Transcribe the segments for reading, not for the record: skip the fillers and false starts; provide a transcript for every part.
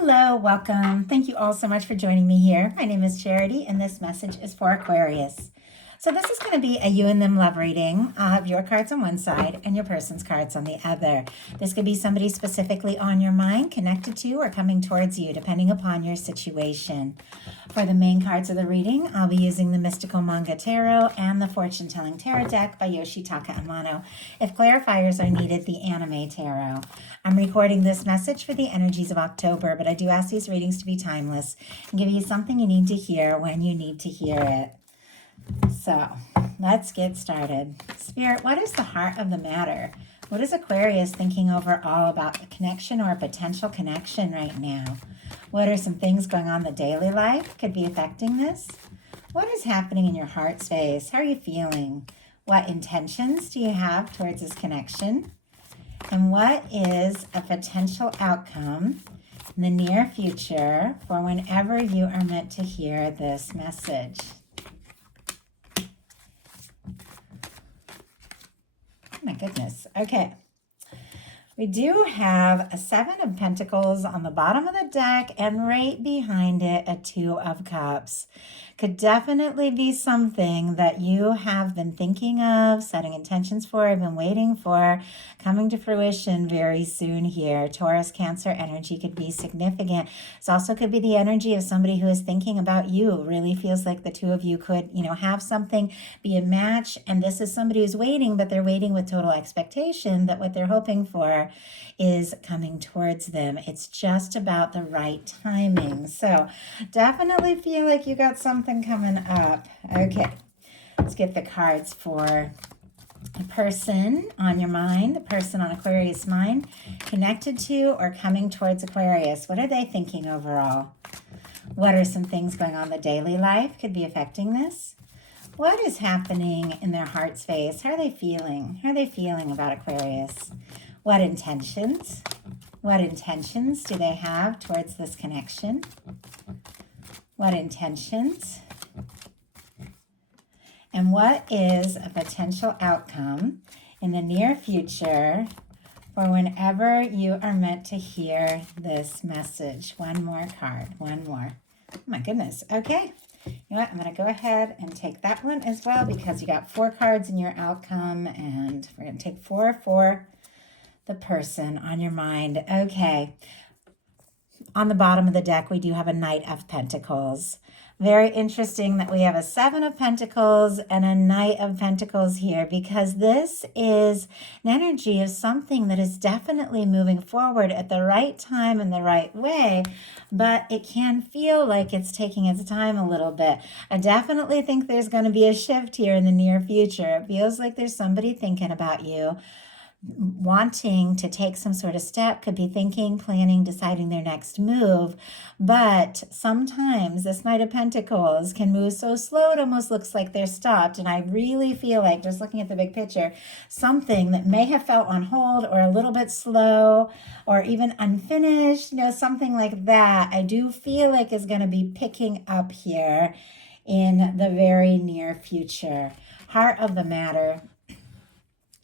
Hello, welcome. Thank you all so much for joining me here. My name is Charity, and this message is for Aquarius. So this is going to be a you and them love reading of your cards on one side and your person's cards on the other. This could be somebody specifically on your mind, connected to, or coming towards you, depending upon your situation. For the main cards of the reading, I'll be using the Mystical Manga Tarot and the Fortune Telling Tarot deck by Yoshitaka Amano. If clarifiers are needed, the Anime Tarot. I'm recording this message for the energies of October, but I do ask these readings to be timeless and give you something you need to hear when you need to hear it. So let's get started. Spirit, what is the heart of the matter? What is Aquarius thinking overall about a connection or a potential connection right now? What are some things going on in the daily life could be affecting this? What is happening in your heart space? How are you feeling? What intentions do you have towards this connection? And what is a potential outcome in the near future for whenever you are meant to hear this message? Oh my goodness. Okay. We do have a 7 of Pentacles on the bottom of the deck, and right behind it, a 2 of Cups. Could definitely be something that you have been thinking of, setting intentions for, been waiting for, coming to fruition very soon here. Taurus, Cancer energy could be significant. This also could be the energy of somebody who is thinking about you. Really feels like the two of you could, have something, be a match. And this is somebody who's waiting, but they're waiting with total expectation that what they're hoping for is coming towards them. It's just about the right timing. So definitely feel like you got something coming up. Okay, let's get the cards for the person on your mind, the person on Aquarius' mind, connected to or coming towards Aquarius. What are they thinking overall? What are some things going on in the daily life could be affecting this? What is happening in their heart space? How are they feeling? How are they feeling about Aquarius? What intentions? What intentions do they have towards this connection? What intentions? And what is a potential outcome in the near future for whenever you are meant to hear this message? One more card, one more. Oh my goodness. Okay. You know what? I'm going to go ahead and take that one as well because you got 4 cards in your outcome, and we're going to take 4 for the person on your mind. Okay. On the bottom of the deck, we do have a Knight of Pentacles. Very interesting that we have a 7 of Pentacles and a Knight of Pentacles here, because this is an energy of something that is definitely moving forward at the right time and the right way, but it can feel like it's taking its time a little bit. I definitely think there's going to be a shift here in the near future. It feels like there's somebody thinking about you, wanting to take some sort of step, could be thinking, planning, deciding their next move. But sometimes this Knight of Pentacles can move so slow it almost looks like they're stopped. And I really feel like, just looking at the big picture, something that may have felt on hold or a little bit slow or even unfinished, something like that, I do feel like is going to be picking up here in the very near future. Heart of the matter.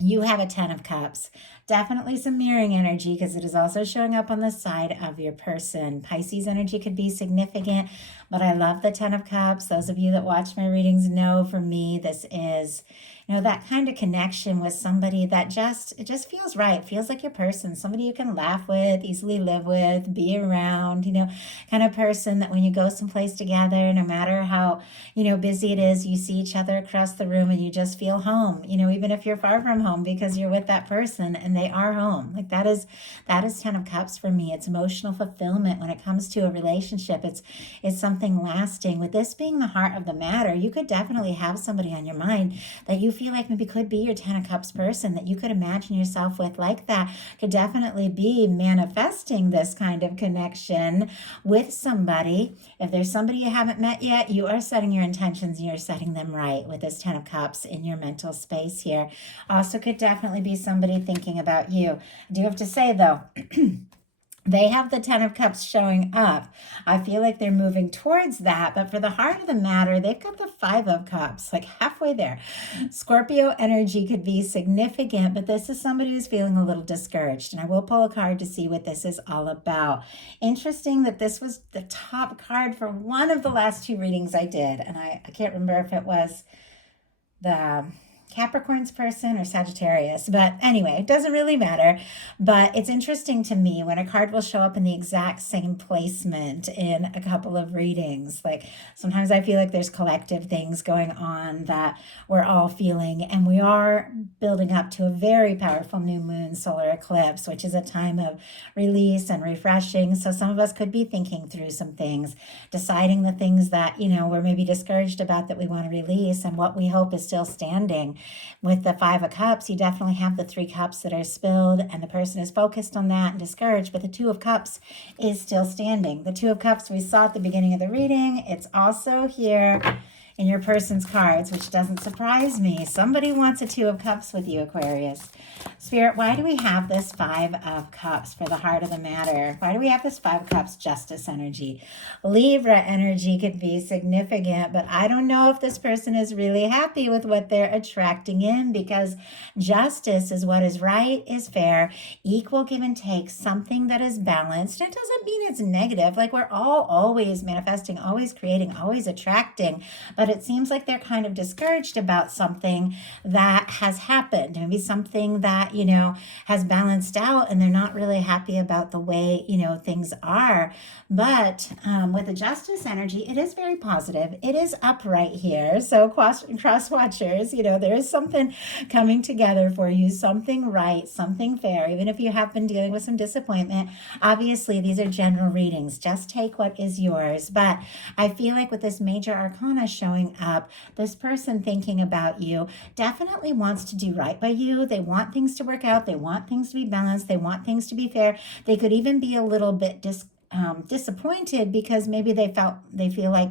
You have a 10 of Cups. Definitely some mirroring energy because it is also showing up on the side of your person. Pisces energy could be significant, but I love the 10 of Cups. Those of you that watch my readings know for me this is, that kind of connection with somebody that it just feels right. Feels like your person, somebody you can laugh with, easily live with, be around, kind of person that when you go someplace together, no matter how, busy it is, you see each other across the room and you just feel home, even if you're far from home because you're with that person and they are home. Like that is 10 of Cups for me. It's emotional fulfillment when it comes to a relationship. It's something lasting. With this being the heart of the matter, you could definitely have somebody on your mind that you feel like maybe could be your 10 of Cups person that you could imagine yourself with like that. Could definitely be manifesting this kind of connection with somebody. If there's somebody you haven't met yet, you are setting your intentions and you're setting them right with this 10 of Cups in your mental space here. Also could definitely be somebody thinking about you. I do have to say though, They have the Ten of Cups showing up. I feel like they're moving towards that. But for the heart of the matter, they've got the Five of Cups, like halfway there. Scorpio energy could be significant, but this is somebody who's feeling a little discouraged. And I will pull a card to see what this is all about. Interesting that this was the top card for one of the last two readings I did. And I can't remember if it was the Capricorn's person or Sagittarius, but anyway, it doesn't really matter. But it's interesting to me when a card will show up in the exact same placement in a couple of readings. Like sometimes I feel like there's collective things going on that we're all feeling, and we are building up to a very powerful new moon solar eclipse, which is a time of release and refreshing. So some of us could be thinking through some things, deciding the things that, we're maybe discouraged about that we want to release, and what we hope is still standing. With the Five of Cups, you definitely have the Three Cups that are spilled, and the person is focused on that and discouraged, but the Two of Cups is still standing. The Two of Cups we saw at the beginning of the reading. It's also here in your person's cards, which doesn't surprise me. Somebody wants a Two of Cups with you, Aquarius. Spirit, why do we have this Five of Cups for the heart of the matter? Why do we have this Five of Cups justice energy? Libra energy could be significant, but I don't know if this person is really happy with what they're attracting in, because justice is what is right, is fair, equal give and take, something that is balanced. It doesn't mean it's negative. Like we're all always manifesting, always creating, always attracting, but it seems like they're kind of discouraged about something that has happened. Maybe something that, has balanced out, and they're not really happy about the way, things are. But with the justice energy, it is very positive. It is upright here. So cross watchers, there is something coming together for you, something right, something fair, even if you have been dealing with some disappointment. Obviously, these are general readings. Just take what is yours. But I feel like with this major arcana showing up, this person thinking about you definitely wants to do right by you. They want things to work out. They want things to be balanced. They want things to be fair. They could even be a little bit disappointed because maybe they feel like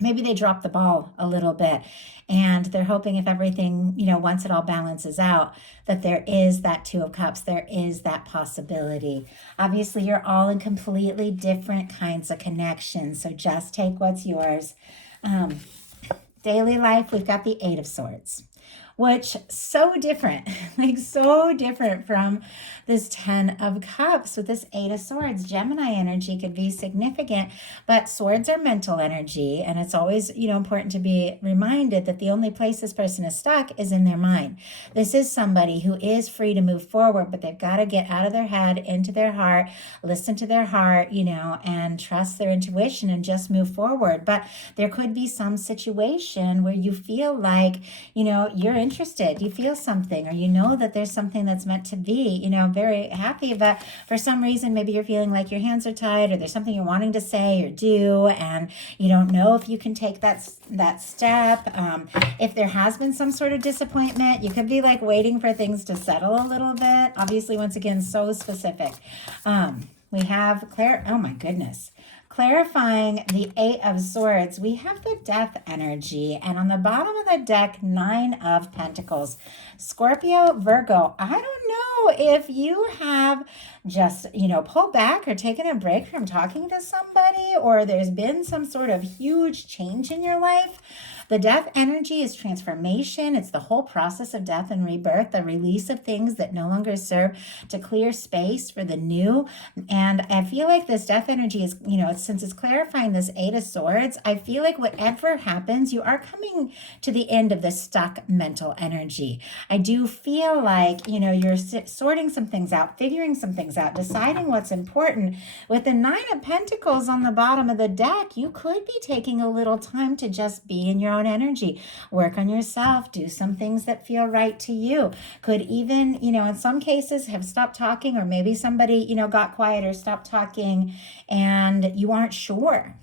maybe they dropped the ball a little bit, and they're hoping if everything, once it all balances out, that there is that Two of Cups, there is that possibility. Obviously, you're all in completely different kinds of connections, so just take what's yours. Daily life, we've got the Eight of Swords, which so different, like so different from this Ten of Cups. With this Eight of Swords, Gemini energy could be significant, but swords are mental energy, and it's always, important to be reminded that the only place this person is stuck is in their mind. This is somebody who is free to move forward, but they've got to get out of their head, into their heart, listen to their heart, and trust their intuition and just move forward. But there could be some situation where you feel like, you're interested, you feel something, or that there's something that's meant to be, very happy, but for some reason maybe you're feeling like your hands are tied, or there's something you're wanting to say or do, and you don't know if you can take that step. If there has been some sort of disappointment, you could be like waiting for things to settle a little bit. Obviously, once again, so specific. We have oh my goodness, clarifying the Eight of Swords, we have the Death energy, and on the bottom of the deck, Nine of Pentacles. Scorpio, Virgo, I don't know if you have just, pulled back or taken a break from talking to somebody, or there's been some sort of huge change in your life. The Death energy is transformation. It's the whole process of death and rebirth, the release of things that no longer serve, to clear space for the new. And I feel like this Death energy is, since it's clarifying this Eight of Swords, I feel like whatever happens, you are coming to the end of this stuck mental energy. I do feel like, you're sorting some things out, figuring some things out, deciding what's important. With the Nine of Pentacles on the bottom of the deck, you could be taking a little time to just be in your own energy, work on yourself, do some things that feel right to you. Could even, in some cases have stopped talking, or maybe somebody, got quiet or stopped talking, and you aren't sure.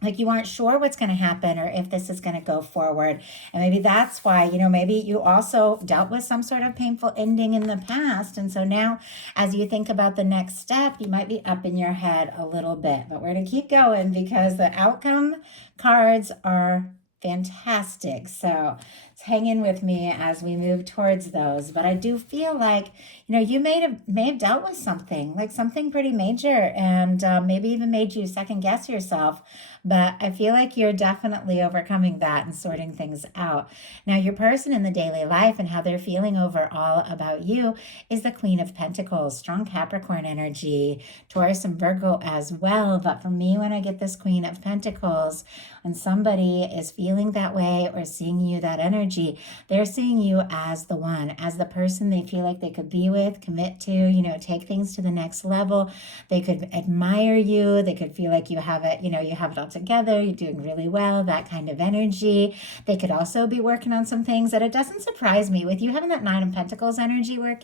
Like you aren't sure what's going to happen, or if this is going to go forward. And maybe that's why, maybe you also dealt with some sort of painful ending in the past. And so now as you think about the next step, you might be up in your head a little bit. But we're going to keep going because the outcome cards are fantastic. So hang in with me as we move towards those. But I do feel like, you may have dealt with something, like something pretty major, and maybe even made you second guess yourself. But I feel like you're definitely overcoming that and sorting things out. Now, your person in the daily life and how they're feeling overall about you is the Queen of Pentacles, strong Capricorn energy, Taurus and Virgo as well. But for me, when I get this Queen of Pentacles, when somebody is feeling that way or seeing you that energy, they're seeing you as the one, as the person they feel like they could be with, commit to, take things to the next level. They could admire you. They could feel like you have it, you have it all together. You're doing really well, that kind of energy. They could also be working on some things that it doesn't surprise me with you having that Nine of Pentacles energy work,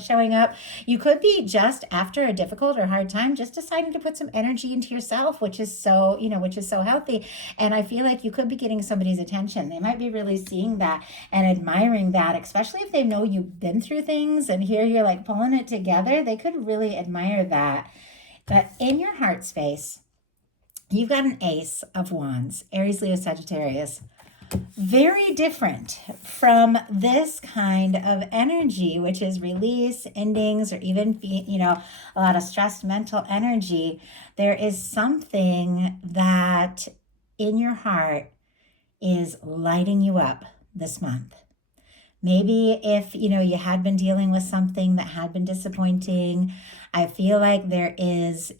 showing up. You could be just after a difficult or hard time, just deciding to put some energy into yourself, which is so healthy. And I feel like you could be getting somebody's attention. They might be really seeing that and admiring that, especially if they know you've been through things and here you're like pulling it together. They could really admire that. But in your heart space, you've got an Ace of Wands, Aries, Leo, Sagittarius. Very different from this kind of energy, which is release, endings, or even, a lot of stressed mental energy. There is something that in your heart is lighting you up this month. Maybe if, you had been dealing with something that had been disappointing, I feel like there is,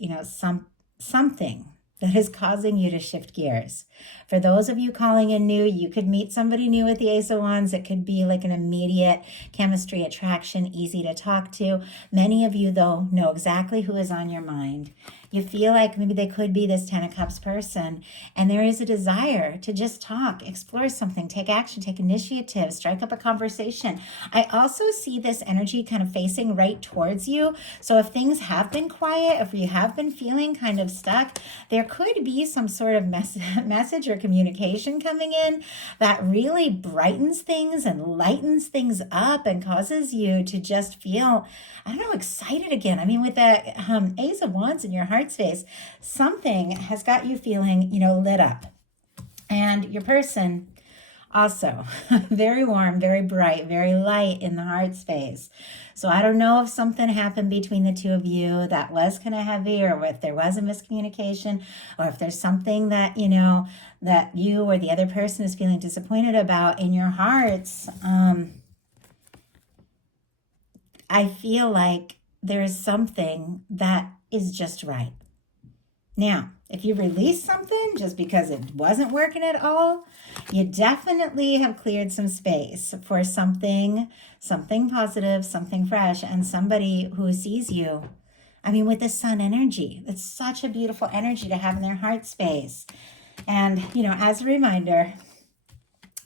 something that is causing you to shift gears. For those of you calling in new, you could meet somebody new with the Ace of Wands. It could be like an immediate chemistry attraction, easy to talk to. Many of you, though, know exactly who is on your mind. You feel like maybe they could be this 10 of Cups person, and there is a desire to just talk, explore something, take action, take initiative, strike up a conversation. I also see this energy kind of facing right towards you. So if things have been quiet, if you have been feeling kind of stuck, there could be some sort of message or communication coming in that really brightens things and lightens things up and causes you to just feel, excited again. I mean, with that Ace of Wands in your heart space, something has got you feeling, lit up. And your person also very warm, very bright, very light in the heart space. So I don't know if something happened between the two of you that was kind of heavy, or if there was a miscommunication, or if there's something that, that you or the other person is feeling disappointed about in your hearts. I feel like there is something that is just right. Now, if you release something just because it wasn't working at all, you definitely have cleared some space for something positive, something fresh, and somebody who sees you. I mean, with the sun energy, it's such a beautiful energy to have in their heart space. And, as a reminder,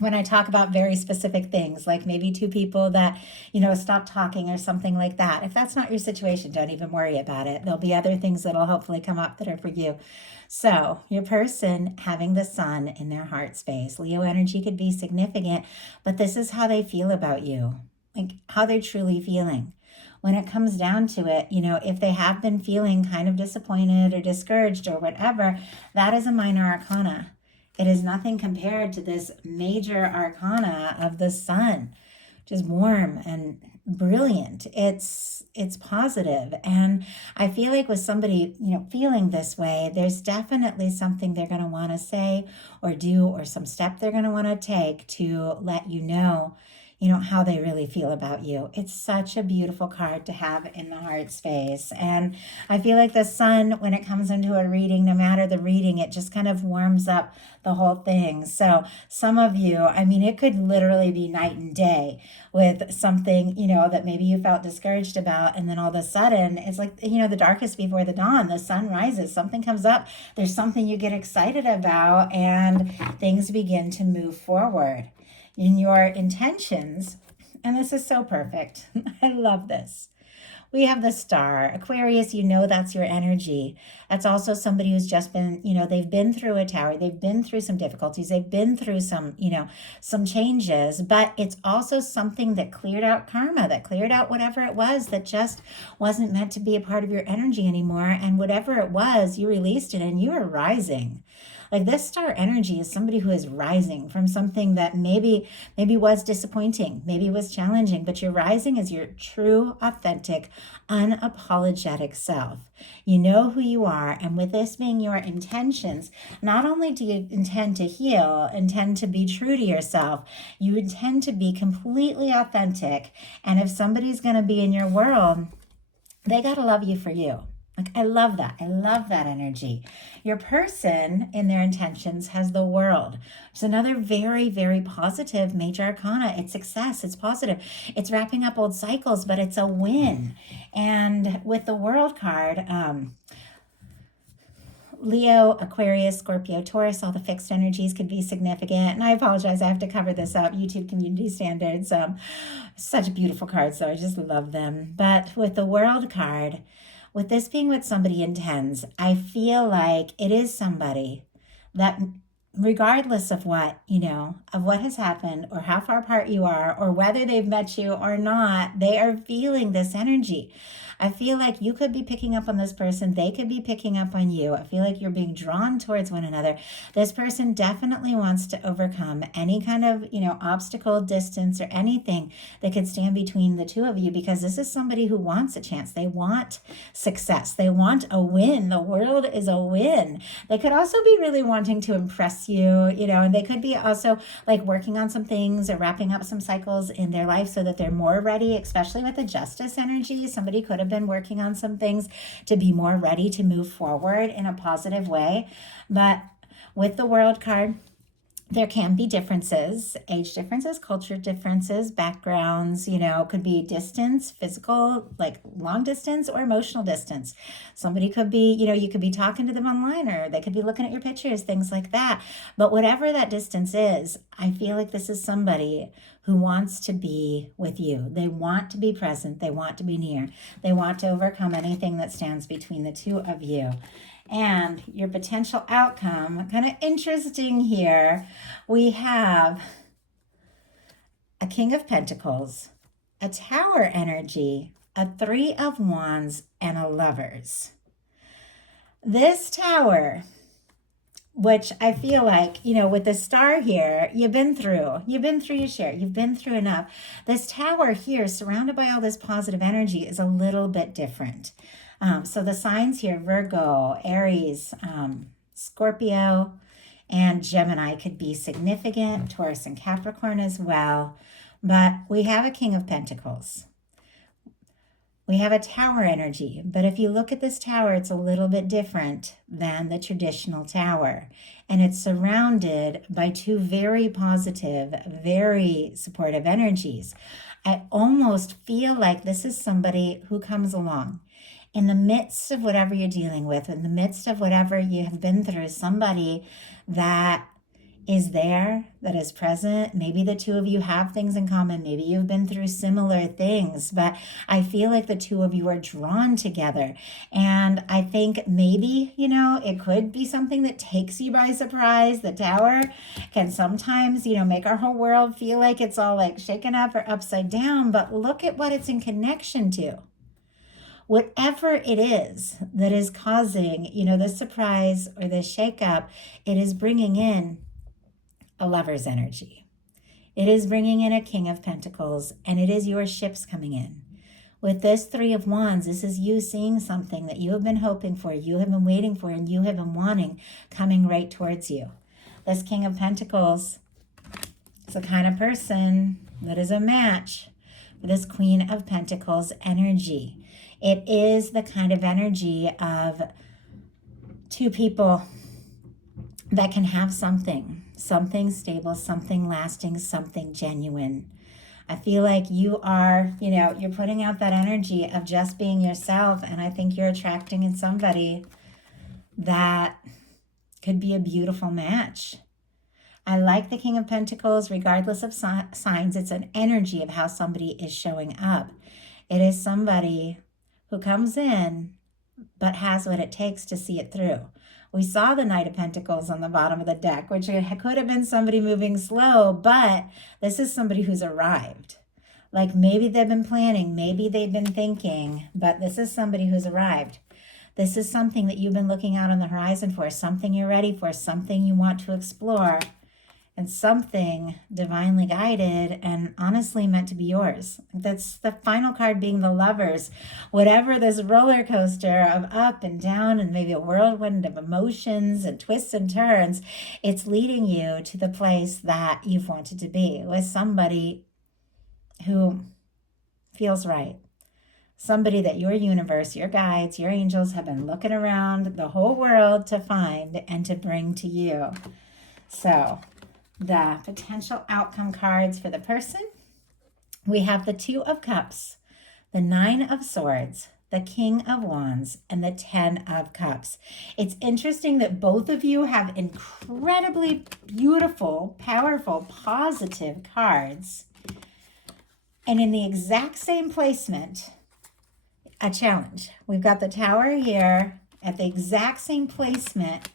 when I talk about very specific things, like maybe two people that, stop talking or something like that, if that's not your situation, don't even worry about it. There'll be other things that'll hopefully come up that are for you. So your person having the sun in their heart space, Leo energy could be significant, but this is how they feel about you, like how they're truly feeling. When it comes down to it, if they have been feeling kind of disappointed or discouraged or whatever, that is a minor arcana. It is nothing compared to this major arcana of the sun, which is warm and brilliant. It's positive. And I feel like with somebody, feeling this way, there's definitely something they're going to want to say or do, or some step they're going to want to take to let you know, how they really feel about you. It's such a beautiful card to have in the heart space. And I feel like the sun, when it comes into a reading, no matter the reading, it just kind of warms up the whole thing. So some of you, it could literally be night and day with something, that maybe you felt discouraged about. And then all of a sudden, it's like, the darkest before the dawn, the sun rises, something comes up, there's something you get excited about, and things begin to move forward in your intentions. And this is so perfect. I love this. We have the Star. Aquarius, that's your energy. That's also somebody who's just been, they've been through a tower. They've been through some difficulties. They've been through some, some changes. But it's also something that cleared out karma, that cleared out whatever it was that just wasn't meant to be a part of your energy anymore. And whatever it was, you released it and you are rising. Like this star energy is somebody who is rising from something that maybe was disappointing, maybe was challenging, but you're rising as your true, authentic, unapologetic self. You know who you are, and with this being your intentions, not only do you intend to heal, intend to be true to yourself, you intend to be completely authentic. And if somebody's going to be in your world, they got to love you for you. Like, I love that. I love that energy. Your person in their intentions has the world. It's another very, very positive major arcana. It's success. It's positive. It's wrapping up old cycles, but it's a win. And with the world card, Leo, Aquarius, Scorpio, Taurus, all the fixed energies could be significant. And I apologize, I have to cover this up. YouTube community standards. Such beautiful cards, so I just love them. But with the world card, with this being what somebody intends, I feel like it is somebody that, regardless of what, of what has happened or how far apart you are or whether they've met you or not, they are feeling this energy. I feel like you could be picking up on this person. They could be picking up on you. I feel like you're being drawn towards one another. This person definitely wants to overcome any kind of, obstacle, distance, or anything that could stand between the two of you, because this is somebody who wants a chance. They want success. They want a win. The world is a win. They could also be really wanting to impress you, and they could be also like working on some things or wrapping up some cycles in their life so that they're more ready, especially with the justice energy. Somebody could have been working on some things to be more ready to move forward in a positive way. But with the world card, there can be differences, age differences, culture differences, backgrounds, could be distance, physical, like long distance or emotional distance. Somebody could be, you could be talking to them online, or they could be looking at your pictures, things like that. But whatever that distance is, I feel like this is somebody who wants to be with you. They want to be present. They want to be near. They want to overcome anything that stands between the two of you. And your potential outcome, kind of interesting here, we have a King of Pentacles, a Tower energy, a Three of Wands, and a Lovers. This Tower, which I feel like, with the star here, you've been through your share. You've been through enough. This Tower here, surrounded by all this positive energy, is a little bit different. So the signs here, Virgo, Aries, Scorpio, and Gemini could be significant, Taurus and Capricorn as well. But we have a King of Pentacles. We have a Tower energy, but if you look at this Tower, it's a little bit different than the traditional Tower. And it's surrounded by two very positive, very supportive energies. I almost feel like this is somebody who comes along in the midst of whatever you're dealing with, in the midst of whatever you have been through, somebody that is there, that is present. Maybe the two of you have things in common. Maybe you've been through similar things, but I feel like the two of you are drawn together. And I think maybe, it could be something that takes you by surprise. The Tower can sometimes, make our whole world feel like it's all like shaken up or upside down, but look at what it's in connection to. Whatever it is that is causing, this surprise or this shakeup, it is bringing in a Lover's energy. It is bringing in a King of Pentacles, and it is your ships coming in. With this Three of Wands, this is you seeing something that you have been hoping for, you have been waiting for, and you have been wanting coming right towards you. This King of Pentacles is the kind of person that is a match for this Queen of Pentacles energy. It is the kind of energy of two people that can have something stable, something lasting, something genuine. I feel like you are, you're putting out that energy of just being yourself, and I think you're attracting in somebody that could be a beautiful match. I like the King of Pentacles, regardless of signs. It's an energy of how somebody is showing up. It is somebody who comes in but has what it takes to see it through. We saw the Knight of Pentacles on the bottom of the deck, which could have been somebody moving slow, but this is somebody who's arrived. Like maybe they've been planning, maybe they've been thinking, but this is somebody who's arrived. This is something that you've been looking out on the horizon for, something you're ready for, something you want to explore, and something divinely guided and honestly meant to be yours. That's the final card being the Lovers. Whatever this roller coaster of up and down and maybe a whirlwind of emotions and twists and turns, it's leading you to the place that you've wanted to be with somebody who feels right. Somebody that your universe, your guides, your angels have been looking around the whole world to find and to bring to you. So the potential outcome cards for the person, we have the Two of Cups, the Nine of Swords, the King of Wands, and the 10 of Cups. It's interesting that both of you have incredibly beautiful, powerful, positive cards. And in the exact same placement, a challenge. We've got the Tower here at the exact same placement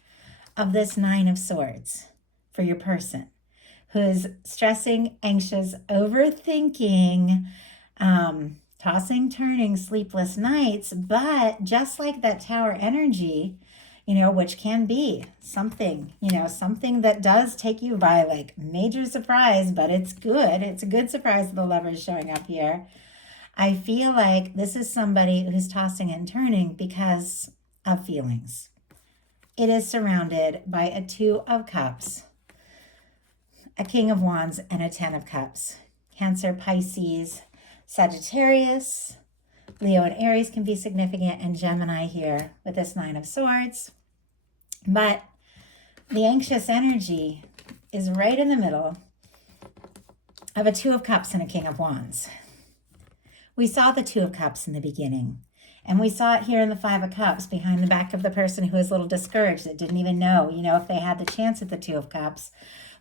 of this Nine of Swords for your person who's stressing, anxious, overthinking, tossing, turning, sleepless nights. But just like that Tower energy, which can be something, something that does take you by like major surprise, but it's good. It's a good surprise, the Lovers showing up here. I feel like this is somebody who's tossing and turning because of feelings. It is surrounded by a Two of Cups, a King of Wands, and a 10 of Cups. Cancer, Pisces, Sagittarius, Leo and Aries can be significant, and Gemini here with this Nine of Swords. But the anxious energy is right in the middle of a Two of Cups and a King of Wands. We saw the Two of Cups in the beginning, and we saw it here in the Five of Cups behind the back of the person who was a little discouraged, that didn't even know, if they had the chance at the Two of Cups.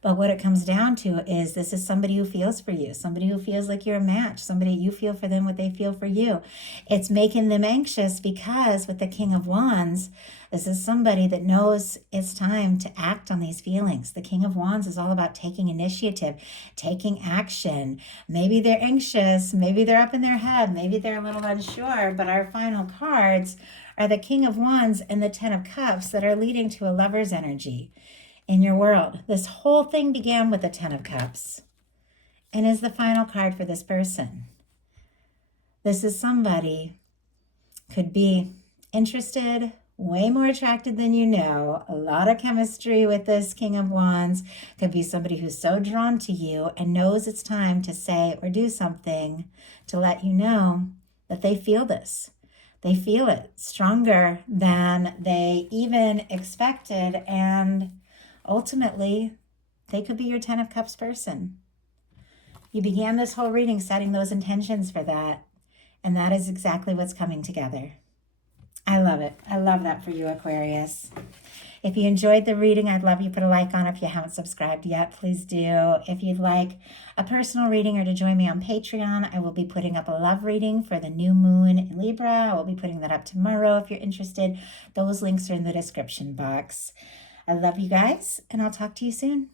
But what it comes down to is this is somebody who feels for you, somebody who feels like you're a match, somebody you feel for them, what they feel for you. It's making them anxious because with the King of Wands, this is somebody that knows it's time to act on these feelings. The King of Wands is all about taking initiative, taking action. Maybe they're anxious, maybe they're up in their head, maybe they're a little unsure, but our final cards are the King of Wands and the 10 of Cups that are leading to a Lover's energy in your world. This whole thing began with the 10 of Cups and is the final card for this person. This is somebody could be interested, way more attracted than you know, a lot of chemistry with this King of Wands, could be somebody who's so drawn to you and knows it's time to say or do something to let you know that they feel this. They feel it stronger than they even expected, and ultimately, they could be your 10 of Cups person. You began this whole reading setting those intentions for that, and that is exactly what's coming together. I love it. I love that for you, Aquarius. If you enjoyed the reading, I'd love you to put a like on it. If you haven't subscribed yet, please do. If you'd like a personal reading or to join me on Patreon, I will be putting up a love reading for the new moon in Libra. I will be putting that up tomorrow if you're interested. Those links are in the description box. I love you guys, and I'll talk to you soon.